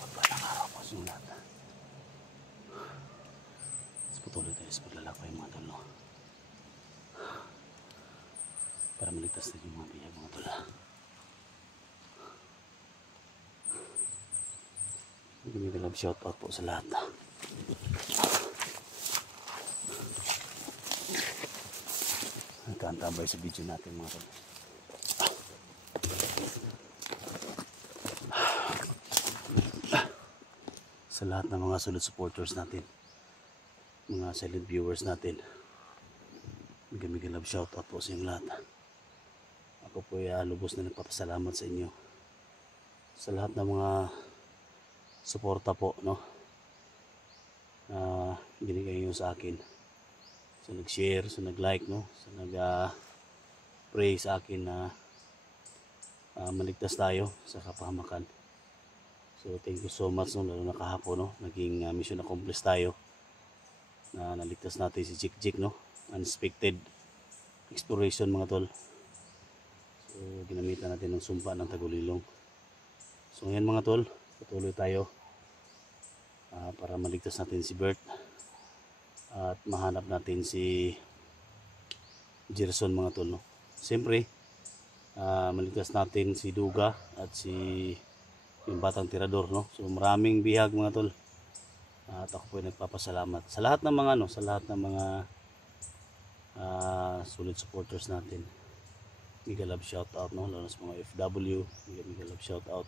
Magpalang araw po sa lahat. Mas patuloy tayo sa paglalakbay mga tol, no? Para maligtas na yung mga biyag mga tol. Gumigilab shout out po sa lahat. Nagkaantabay sa video natin mga tol. Sa lahat ng mga solid supporters natin, mga silent viewers natin, gumigilab shout out po sa inyong lahat. Ako po ay lubos na nagpapasalamat sa inyo sa lahat ng mga suporta po, no, binigay nyo sa akin, sa nag-share, sa nag-like, no, sa nag-pray sa akin na maligtas tayo sa kapahamakan. So thank you so much, no, lalo na kahapon, no, naging mission accomplished tayo na naligtas natin si Jik, no, unexpected exploration mga tol. So ginamitan natin ng sumpa ng Tagulilong. So ngayon mga tol, patuloy tayo para maligtas natin si Bert at mahanap natin si Gerson mga tol, no. Siyempre maligtas natin si Duga at si yung batang tirador, no. So maraming bihag mga tol. At ako po ay nagpapasalamat sa lahat ng mga sa lahat ng mga solid supporters natin. Mega love shout out, no, lalo sa mga FW, mega love shout out.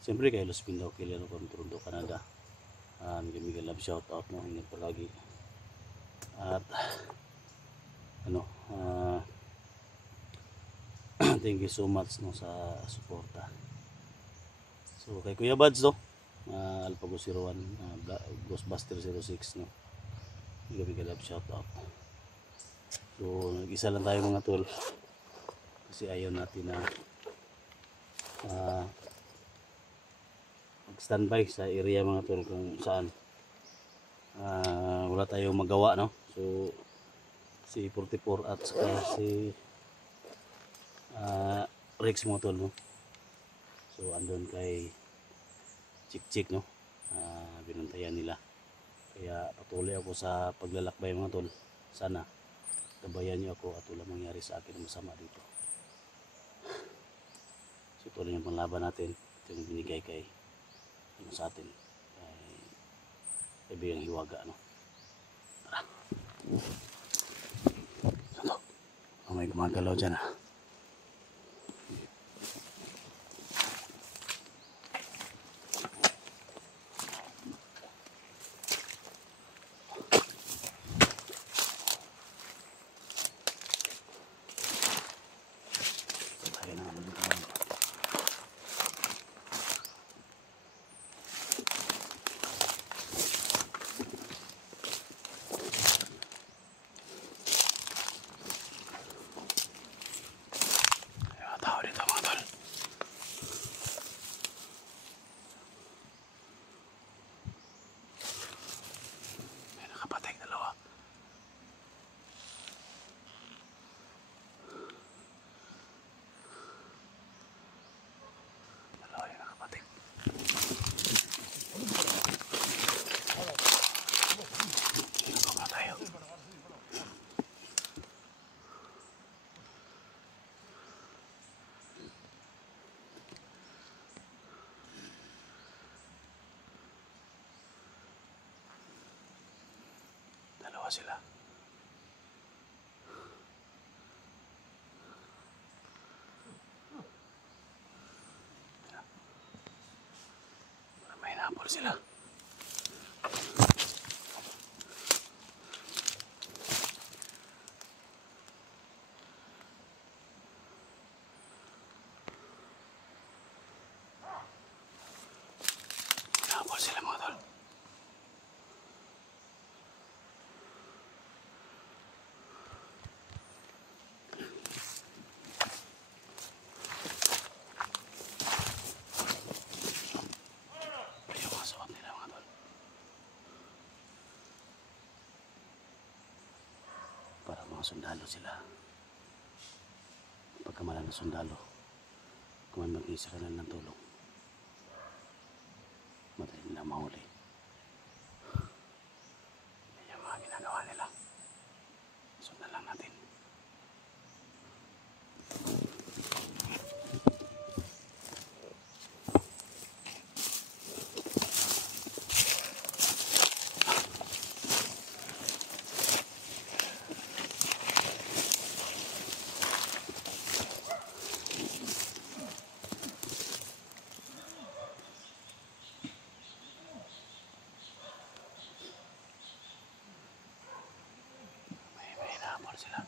Siyempre kay Los Pindaw, kay Leno from Toronto, Canada. Mega love shout out, no, ingat palagi. At thank you so much, no, sa suporta. So kay Kuya Bads, no, Alpagos 01, Ghostbuster 06, no, mega love shout out. So nag-isa lang tayo mga tol kasi ayaw natin na mag-standby sa area mga tol kung saan wala tayong magawa, no. So si 44 at saka si Rex mga tol, no. So andun kay Chik, no, binantayan nila. Kaya patuloy ako sa paglalakbay mga tol. Sana tabayan niyo ako at wala mangyari sa akin na masama dito. So tuloy yung panlaban natin. Ito yung binigay kay sa atin, kay Kaibigang Hiwaga, no. Tara. Ito. May gumagalaw dyan, sila. May napol sila. Napol sila mga tol. Sundalo sila. Pagkamalan ng sundalo, kung may mag-isa ka lang ng tulong, sila mahuli. Yan yung mga ginagawa nila. Sundan lang natin. Sila.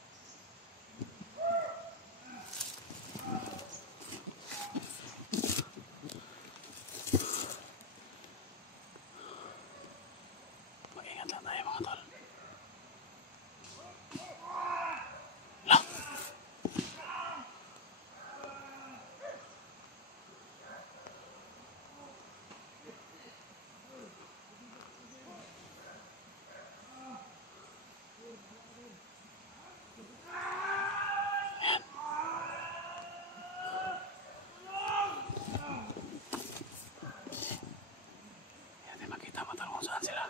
Mag-ingat lang tayo mga tol. Lang. Saan sila?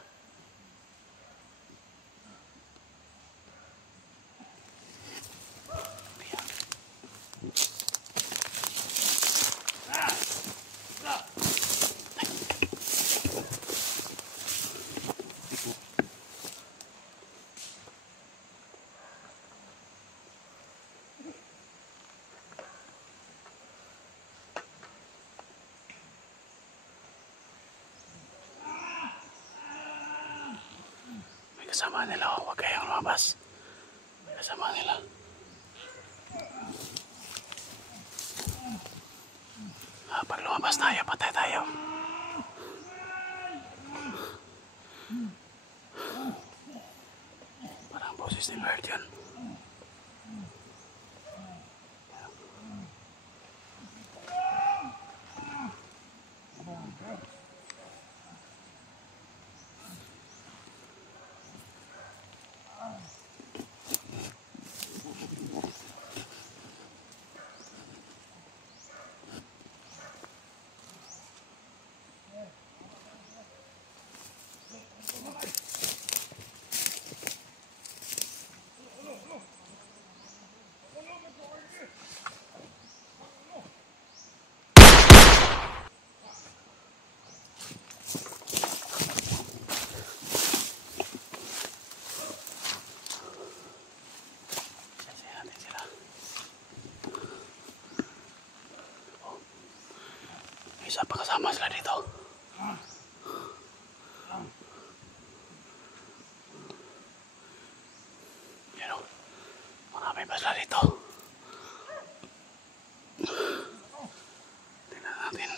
Kasama nila, huwag kayong lumabas. Kasama nila. Pag lumabas tayo, patay tayo. Parang boses ni Bird yun. Isa pa kasama sila dito. Yan o. Marami pa sila dito. Tingnan natin.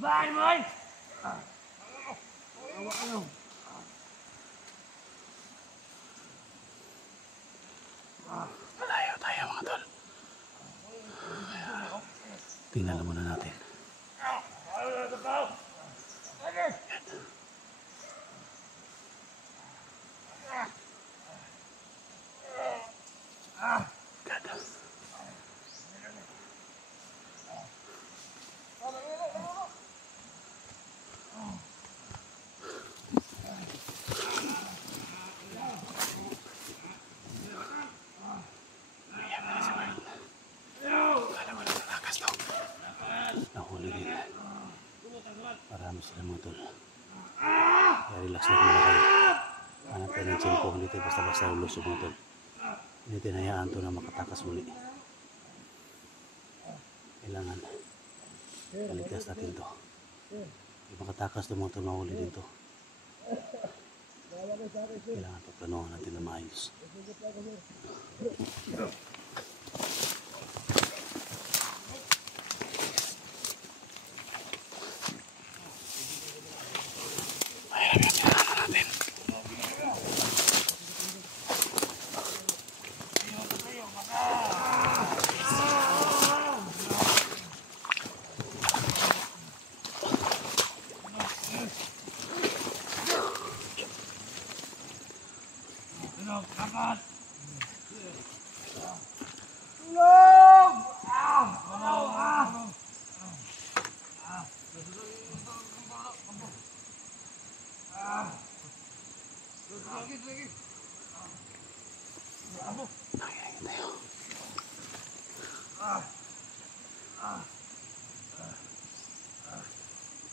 Bye, boy! Malayo tayo mga tol. Tingnan muna natin. Marami sila mga tol. Kaya relax lang muna kayo. Hanap tayo ng tiyempo. Hindi tayo basta-basta ulusog mga tol. Hindi tayo nahayaan ito na makatakas muli. Kailangan paligtas natin ito. Hindi makatakas ito mga tol, mahuli dito. Kailangan pagplanuhan natin na maayos.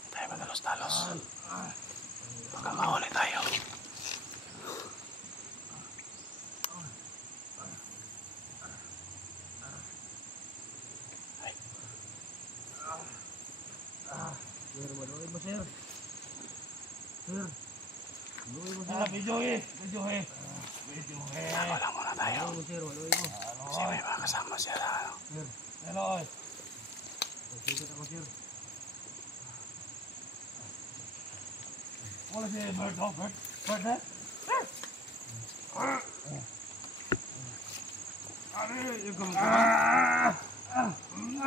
Tayo madalos-dalos. Baka mahuli tayo. Ay. Sir, maluwi mo sir. Sir. Maluwi mo sir. Medyo eh. Wala muna tayo. Maluwi mo sir, maluwi mo. Kasi may mga kasama siya. Sir. Hello. Magsikat ako sir. Wala si Bert, oh, Bert. Bert, eh? Ano yung gawin? Ang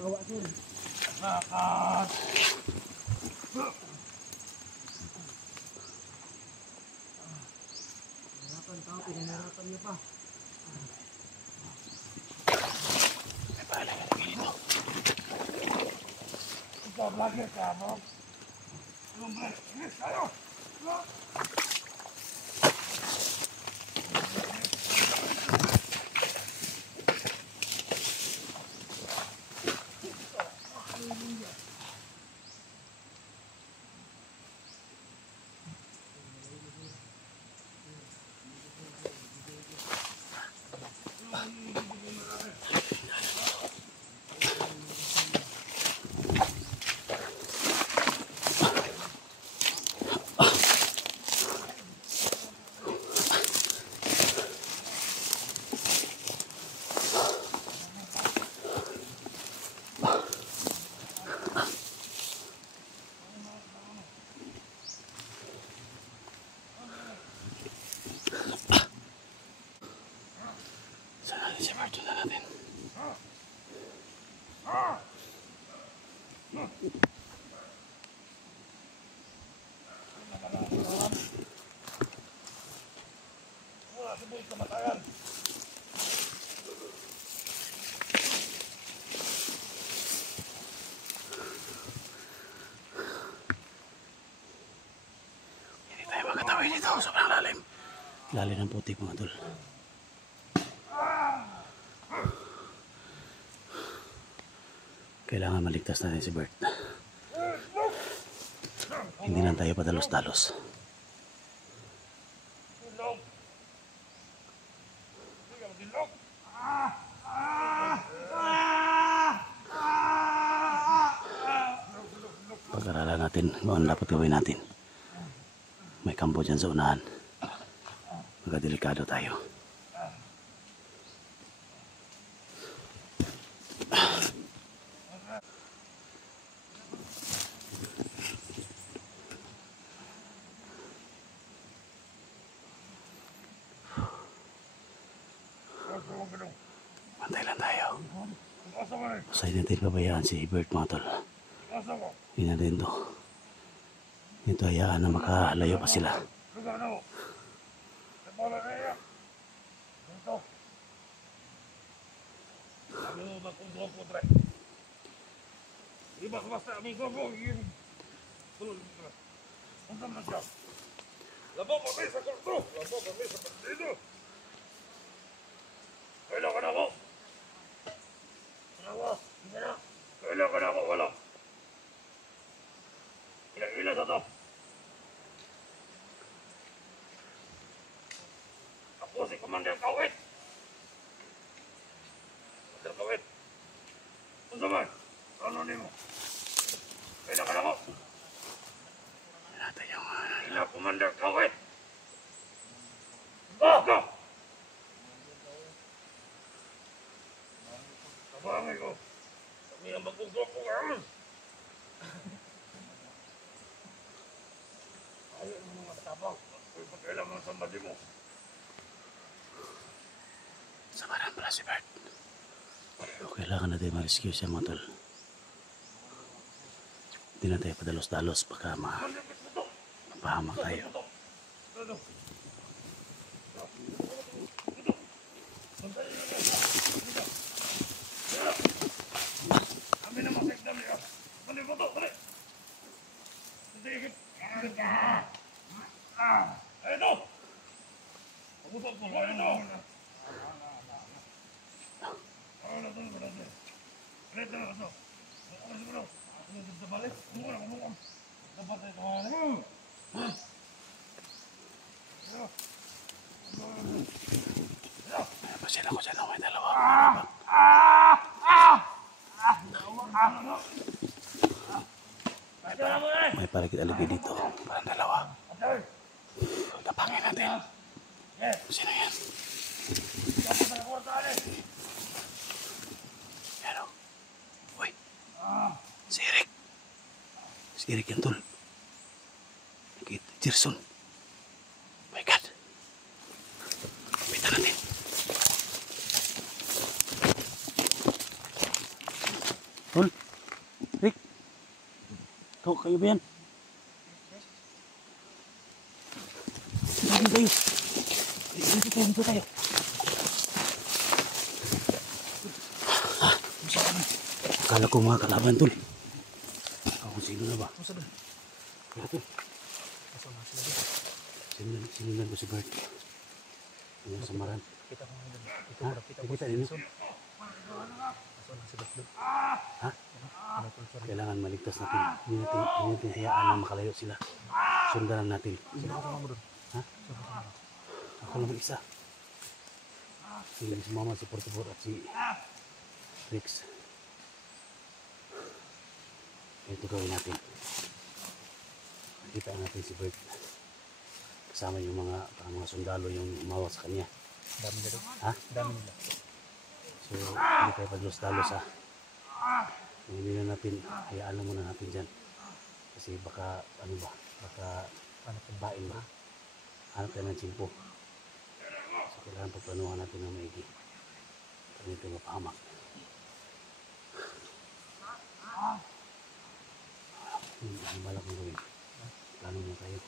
awa sir. Pinahirapan tao, pinahirapan niyo pa. May bahala ka lagi dito. Ikaw, vlogger ka, mo? Lumbre, bilis tayo! Saan natin si Bert? Saan natin? Wala, subuhin kamatayan. Hindi tayo makatawid dito. Sobrang lalim. Lalim ng putik mga tol. Kailangan maligtas natin si Bert. Hindi lang tayo padalos-dalos. Dilog. Hindi ka magdilog. Pag-aralan natin kung ano dapat gawin natin. May kampo dyan sa unahan. Magkadelikado tayo. Pantay lang tayo. Asa mo eh. Basta hindi natin pabayaan si Bert mga tol. Asa mo. Hindi natin to. Ito hayaan na makalayo pa sila. Lugar na mo. Sa bola na iya. Dito. Sabi mo ba kung grupo tre? Iba ka basta aming grupo. Tulog ka. Punta mo na siya. Labo pa kayo sa kurto. Labo pa kayo sa bandido. Kailangan ako. Nawa. Hindi na. Kailangan ako. Wala. Ilan sa to. Ako si Commander Kawit. Commander Kawit. Kung saman, ano ni mo? Kailangan ako. Natin yung Ila Commander Kawit. Go! Sabangay ko. Kami ang magkugrupo ka. Ayaw mo mga katabang. Kung kailangan sa mali mo. samaran pala si Bert. So, kailangan natin ma-rescue siya mga tol. Hindi na tayo padalos-dalos baka mapahamak tayo. Kami na masakdam niya. Mali mo to, mali. Hindi, Pasyan ako dyan, may dalawa. May paligid-aligid dito. Parang dalawa. Tapangin natin. Sino yan? Yan o. Uy. Si Eric. Si Eric yan, tol. Nakita, Jerson. My God. Kapitan natin. Tol. Rick. Kayo ba yan? Dito tayo. Akala ko mga kalaban, tol. Ako sino na ba? Kaya, tol. Sinunan ko si Bert. Yung samaran. Ha? Kita din yun? Ha? Kailangan maligtas natin. Hindi natin hayaan na makalayo sila. Sundaran natin. Ha? Ako lang isa. Si Mama, si Portobor at si Rex. Ito gawin natin. Nakita natin si Bert. Kasama yung mga sundalo yung umawa sa kanya. Dami nila. Ha? Dami nila. So, hindi tayo padlos-dalos ha. Hindi na natin, hayaan na muna natin dyan. Kasi baka, ano ba, baka bain ba? Hanap tayo ng tsimpo. So, kailangan pagplanuhan natin ng maigi. Para hindi tayo mapahamak. Ang balak ng gawin. Plano na tayo.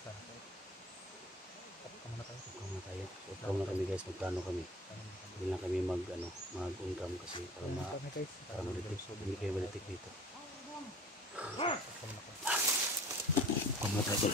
Upcome na tayo. Upcome na kami guys, magplano kami. Hindi lang kami mag-uncam kasi para ma-detect. Hindi kayo ma-detect dito. Upcome na tayo.